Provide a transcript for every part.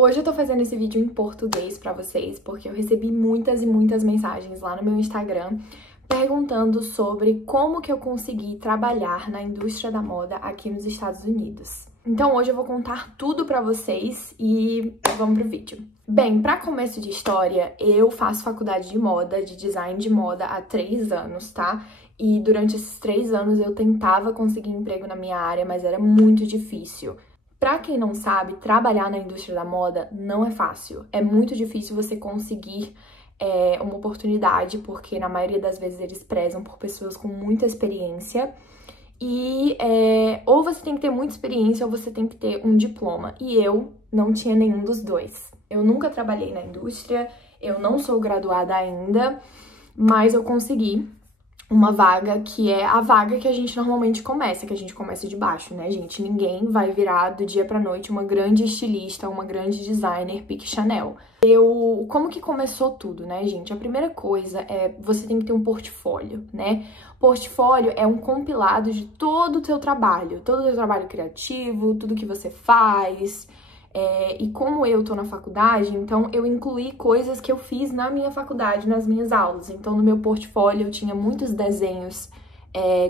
Hoje eu tô fazendo esse vídeo em português pra vocês, porque eu recebi muitas e muitas mensagens lá no meu Instagram perguntando sobre como que eu consegui trabalhar na indústria da moda aqui nos Estados Unidos. Então hoje eu vou contar tudo pra vocês e vamos pro vídeo. Bem, pra começo de história, eu faço faculdade de moda, de design de moda há 3 anos, tá? E durante esses 3 anos eu tentava conseguir emprego na minha área, mas era muito difícil. Pra quem não sabe, trabalhar na indústria da moda não é fácil. É muito difícil você conseguir uma oportunidade, porque na maioria das vezes eles prezam por pessoas com muita experiência. E ou você tem que ter muita experiência ou você tem que ter um diploma. E eu não tinha nenhum dos dois. Eu nunca trabalhei na indústria, eu não sou graduada ainda, mas eu consegui uma vaga que é a vaga que a gente normalmente começa, que a gente começa de baixo, né, gente? Ninguém vai virar do dia pra noite uma grande estilista, uma grande designer pique Chanel. Como que começou tudo, né, gente? A primeira coisa é você tem que ter um portfólio, né? Portfólio é um compilado de todo o teu trabalho criativo, tudo que você faz. E como eu tô na faculdade, então eu incluí coisas que eu fiz na minha faculdade, nas minhas aulas. Então no meu portfólio eu tinha muitos desenhos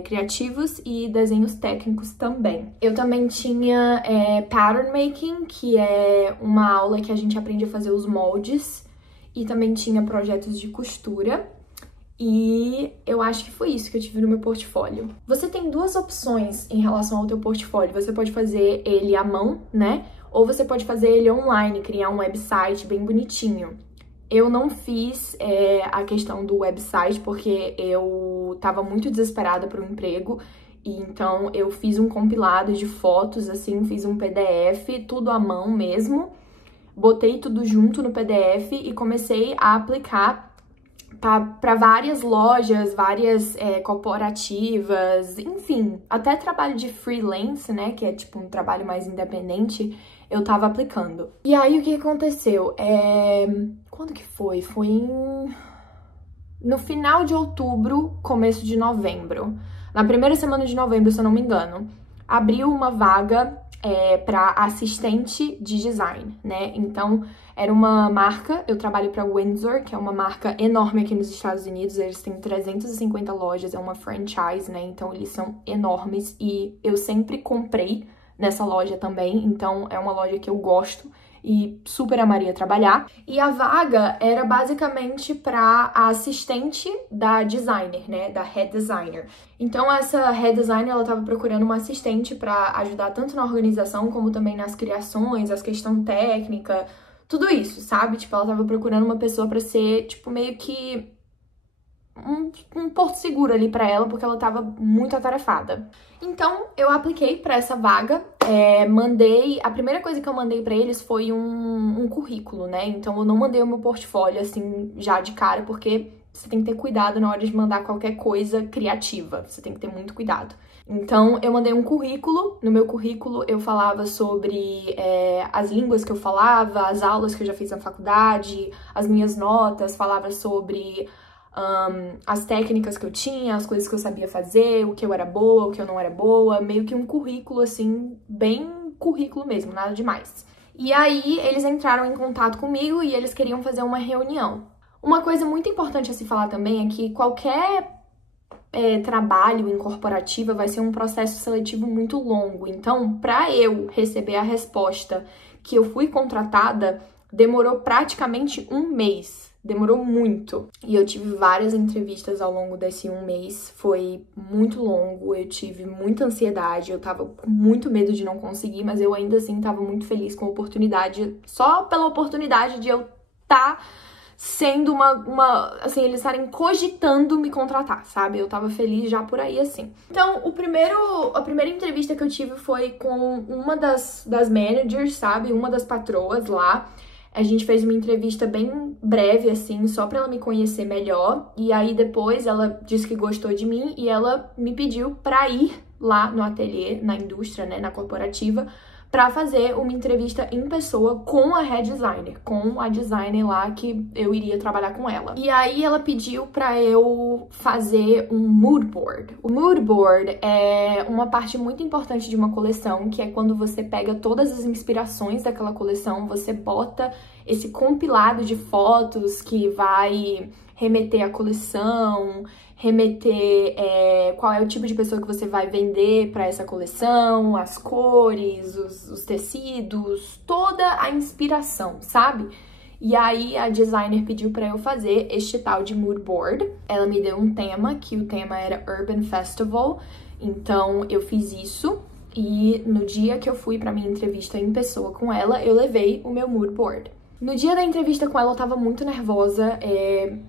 criativos e desenhos técnicos também. Eu também tinha pattern making, que é uma aula que a gente aprende a fazer os moldes, e também tinha projetos de costura. E eu acho que foi isso que eu tive no meu portfólio. Você tem duas opções em relação ao teu portfólio. Você pode fazer ele à mão, né? Ou você pode fazer ele online, criar um website bem bonitinho. Eu não fiz a questão do website porque eu tava muito desesperada para um emprego. E então eu fiz um compilado de fotos, assim, fiz um PDF, tudo à mão mesmo. Botei tudo junto no PDF e comecei a aplicar para várias lojas, várias corporativas, enfim, até trabalho de freelance, né, que é tipo um trabalho mais independente, eu tava aplicando. E aí o que aconteceu? Quando que foi? Foi no final de outubro, começo de novembro. Na primeira semana de novembro, se eu não me engano, abriu uma vaga para assistente de design, né? Então, era uma marca, eu trabalho para Windsor, que é uma marca enorme aqui nos Estados Unidos, eles têm 350 lojas, é uma franchise, né? Então, eles são enormes e eu sempre comprei nessa loja também, então é uma loja que eu gosto e super amaria trabalhar. E a vaga era basicamente para a assistente da designer, né, da head designer. Então essa head designer, ela tava procurando uma assistente para ajudar tanto na organização como também nas criações, as questões técnicas, tudo isso, sabe? Tipo, ela tava procurando uma pessoa para ser, tipo, meio que um porto seguro ali pra ela, porque ela tava muito atarefada. Então, eu apliquei pra essa vaga, a primeira coisa que eu mandei pra eles foi um currículo, né? Então, eu não mandei o meu portfólio, assim, já de cara, porque você tem que ter cuidado na hora de mandar qualquer coisa criativa, você tem que ter muito cuidado. Então, eu mandei um currículo, no meu currículo eu falava sobre as línguas que eu falava, as aulas que eu já fiz na faculdade, as minhas notas, falava sobre as técnicas que eu tinha, as coisas que eu sabia fazer, o que eu era boa, o que eu não era boa, meio que um currículo, assim, bem currículo mesmo, nada demais. E aí, eles entraram em contato comigo e eles queriam fazer uma reunião. Uma coisa muito importante a se falar também é que qualquer trabalho em corporativa vai ser um processo seletivo muito longo. Então, para eu receber a resposta que eu fui contratada, demorou praticamente 1 mês. Demorou muito. E eu tive várias entrevistas ao longo desse 1 mês. Foi muito longo, eu tive muita ansiedade, eu tava com muito medo de não conseguir, mas eu ainda assim tava muito feliz com a oportunidade, só pela oportunidade de eu estar sendo assim, eles estarem cogitando me contratar, sabe? Eu tava feliz já por aí, assim. Então, a primeira entrevista que eu tive foi com uma das managers, sabe? Uma das patroas lá. A gente fez uma entrevista bem breve, assim, só pra ela me conhecer melhor. E aí, depois, ela disse que gostou de mim e ela me pediu pra ir lá no ateliê, na indústria, né, na corporativa, pra fazer uma entrevista em pessoa com a head designer, com a designer lá que eu iria trabalhar com ela. E aí ela pediu pra eu fazer um mood board. O mood board é uma parte muito importante de uma coleção, que é quando você pega todas as inspirações daquela coleção, você bota esse compilado de fotos que vai remeter à coleção, remeter qual é o tipo de pessoa que você vai vender para essa coleção, as cores, os tecidos, toda a inspiração, sabe? E aí a designer pediu para eu fazer este tal de mood board. Ela me deu um tema, que o tema era Urban Festival, então eu fiz isso. E no dia que eu fui para minha entrevista em pessoa com ela, eu levei o meu mood board. No dia da entrevista com ela, eu tava muito nervosa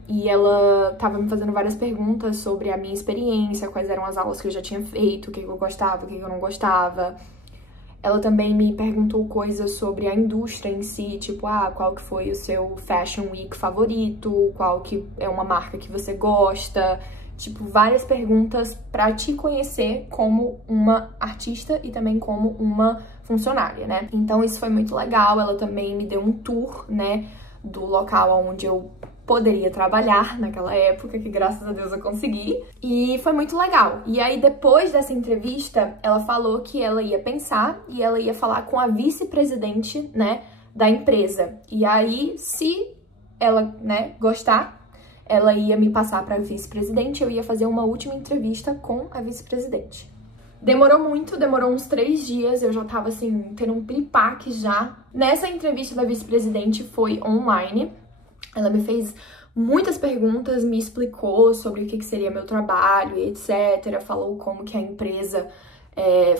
e ela tava me fazendo várias perguntas sobre a minha experiência, quais eram as aulas que eu já tinha feito, o que eu gostava, o que eu não gostava. Ela também me perguntou coisas sobre a indústria em si, tipo, qual que foi o seu Fashion Week favorito, qual que é uma marca que você gosta, tipo, várias perguntas pra te conhecer como uma artista e também como uma funcionária, né? Então isso foi muito legal. Ela também me deu um tour, né, do local onde eu poderia trabalhar naquela época, que graças a Deus eu consegui. E foi muito legal. E aí depois dessa entrevista, ela falou que ela ia pensar e ela ia falar com a vice-presidente, né, da empresa. E aí, se ela, né, gostar, ela ia me passar para a vice-presidente, eu ia fazer uma última entrevista com a vice-presidente. Demorou muito, demorou uns 3 dias, eu já tava, assim, tendo um piripaque já. Nessa entrevista da vice-presidente foi online, ela me fez muitas perguntas, me explicou sobre o que seria meu trabalho e etc, falou como que a empresa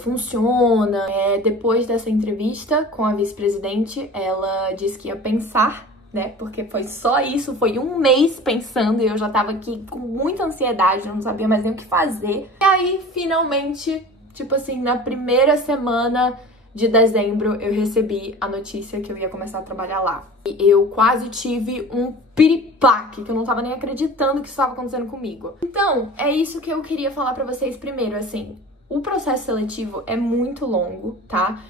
funciona. Depois dessa entrevista com a vice-presidente, ela disse que ia pensar, né, porque foi só isso, foi um mês pensando e eu já tava aqui com muita ansiedade, eu não sabia mais nem o que fazer. E aí, finalmente, tipo assim, na primeira semana de dezembro, eu recebi a notícia que eu ia começar a trabalhar lá. E eu quase tive um piripaque, que eu não tava nem acreditando que isso estava acontecendo comigo. Então, é isso que eu queria falar pra vocês primeiro, assim, o processo seletivo é muito longo, tá?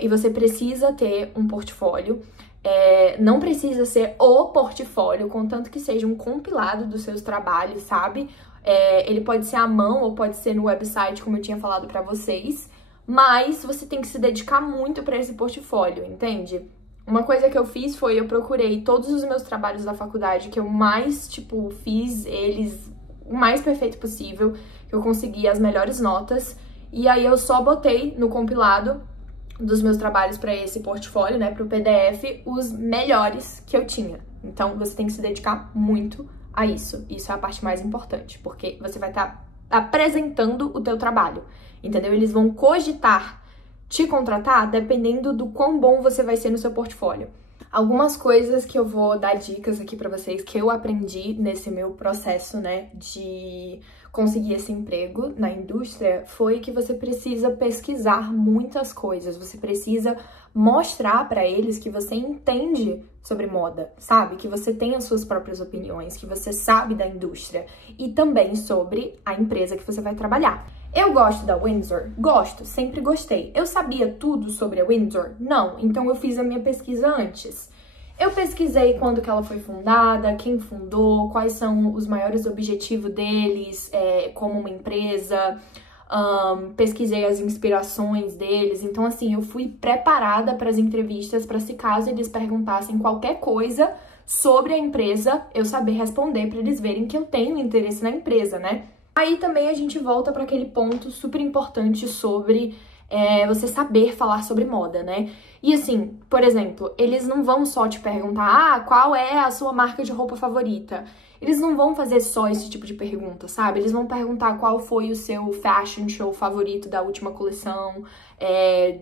E você precisa ter um portfólio. Não precisa ser o portfólio, contanto que seja um compilado dos seus trabalhos, sabe? Ele pode ser à mão ou pode ser no website, como eu tinha falado pra vocês, mas você tem que se dedicar muito pra esse portfólio, entende? Uma coisa que eu fiz foi, eu procurei todos os meus trabalhos da faculdade que eu mais, tipo, fiz eles o mais perfeito possível, que eu consegui as melhores notas, e aí eu só botei no compilado dos meus trabalhos para esse portfólio, né, pro PDF, os melhores que eu tinha. Então, você tem que se dedicar muito a isso. Isso é a parte mais importante, porque você vai estar apresentando o teu trabalho, entendeu? Eles vão cogitar te contratar dependendo do quão bom você vai ser no seu portfólio. Algumas coisas que eu vou dar dicas aqui pra vocês que eu aprendi nesse meu processo, né, de conseguir esse emprego na indústria, foi que você precisa pesquisar muitas coisas, você precisa mostrar pra eles que você entende sobre moda, sabe? Que você tem as suas próprias opiniões, que você sabe da indústria e também sobre a empresa que você vai trabalhar. Eu gosto da Windsor? Gosto, sempre gostei. Eu sabia tudo sobre a Windsor? Não, então eu fiz a minha pesquisa antes. Eu pesquisei quando que ela foi fundada, quem fundou, quais são os maiores objetivos deles como uma empresa, pesquisei as inspirações deles. Então, assim, eu fui preparada para as entrevistas, para se caso eles perguntassem qualquer coisa sobre a empresa, eu saber responder para eles verem que eu tenho interesse na empresa, né? Aí também a gente volta para aquele ponto super importante sobre você saber falar sobre moda, né? E assim, por exemplo, eles não vão só te perguntar, qual é a sua marca de roupa favorita? Eles não vão fazer só esse tipo de pergunta, sabe? Eles vão perguntar qual foi o seu fashion show favorito da última coleção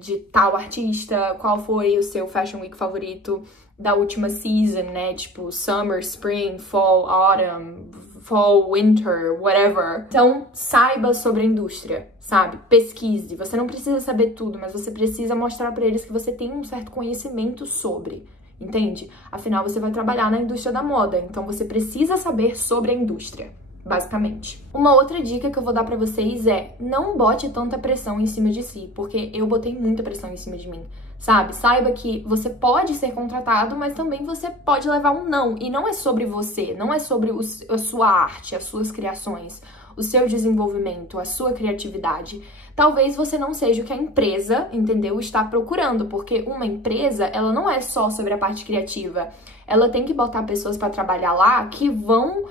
de tal artista, qual foi o seu fashion week favorito da última season, né? Tipo, summer, spring, fall, autumn, fall, winter, whatever. Então, saiba sobre a indústria, sabe? Pesquise. Você não precisa saber tudo, mas você precisa mostrar pra eles que você tem um certo conhecimento sobre, entende? Afinal, você vai trabalhar na indústria da moda, então você precisa saber sobre a indústria, basicamente. Uma outra dica que eu vou dar pra vocês é: não bote tanta pressão em cima de si, porque eu botei muita pressão em cima de mim, sabe? Saiba que você pode ser contratado, mas também você pode levar um não, e não é sobre você, não é sobre a sua arte, as suas criações, o seu desenvolvimento, a sua criatividade. Talvez você não seja o que a empresa, entendeu, está procurando, porque uma empresa, ela não é só sobre a parte criativa, ela tem que botar pessoas para trabalhar lá que vão,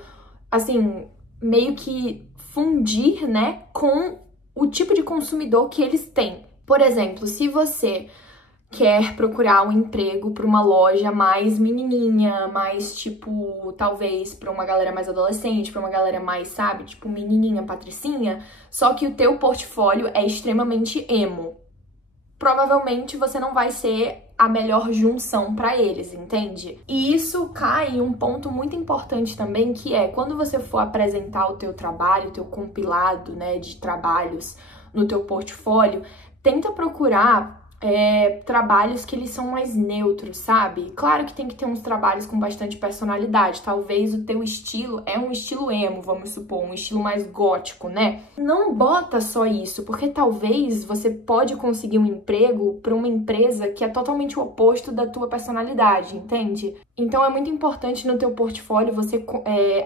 assim, meio que fundir, né, com o tipo de consumidor que eles têm. Por exemplo, se você quer procurar um emprego para uma loja mais menininha, mais tipo, talvez para uma galera mais adolescente, para uma galera mais, sabe, tipo menininha, patricinha, só que o teu portfólio é extremamente emo. Provavelmente você não vai ser a melhor junção para eles, entende? E isso cai em um ponto muito importante também, que é quando você for apresentar o teu trabalho, o teu compilado, né, de trabalhos no teu portfólio, tenta procurar trabalhos que eles são mais neutros, sabe? Claro que tem que ter uns trabalhos com bastante personalidade. Talvez o teu estilo é um estilo emo, vamos supor, um estilo mais gótico, né? Não bota só isso, porque talvez você pode conseguir um emprego para uma empresa que é totalmente o oposto da tua personalidade, entende? Então é muito importante no teu portfólio você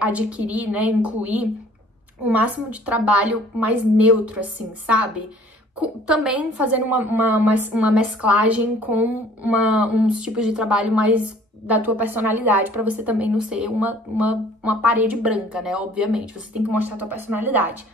adquirir, né, incluir o máximo de trabalho mais neutro, assim, sabe? Também fazendo uma mesclagem com uns tipos de trabalho mais da tua personalidade, pra você também não ser uma parede branca, né? Obviamente, você tem que mostrar a tua personalidade.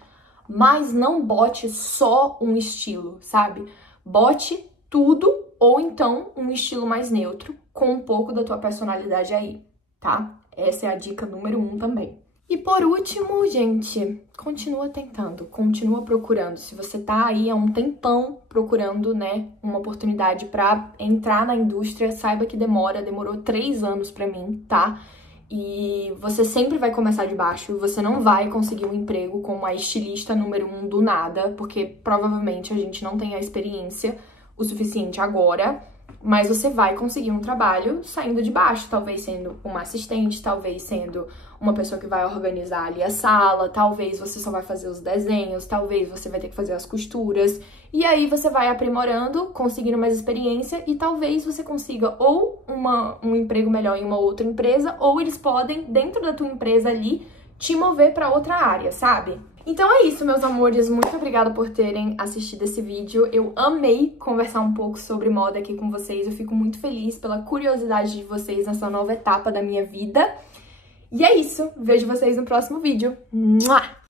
Mas não bote só um estilo, sabe? Bote tudo, ou então um estilo mais neutro, com um pouco da tua personalidade aí, tá? Essa é a dica número 1 também. E por último, gente, continua tentando, continua procurando. Se você tá aí há um tempão procurando, né, uma oportunidade pra entrar na indústria, saiba que demorou 3 anos pra mim, tá? E você sempre vai começar de baixo, você não vai conseguir um emprego como a estilista número 1 do nada, porque provavelmente a gente não tem a experiência o suficiente agora. Mas você vai conseguir um trabalho saindo de baixo, talvez sendo uma assistente, talvez sendo uma pessoa que vai organizar ali a sala, talvez você só vai fazer os desenhos, talvez você vai ter que fazer as costuras. E aí você vai aprimorando, conseguindo mais experiência e talvez você consiga ou um emprego melhor em uma outra empresa, ou eles podem, dentro da tua empresa ali, te mover para outra área, sabe? Então é isso, meus amores, muito obrigada por terem assistido esse vídeo. Eu amei conversar um pouco sobre moda aqui com vocês, eu fico muito feliz pela curiosidade de vocês nessa nova etapa da minha vida. E é isso, vejo vocês no próximo vídeo. Mua!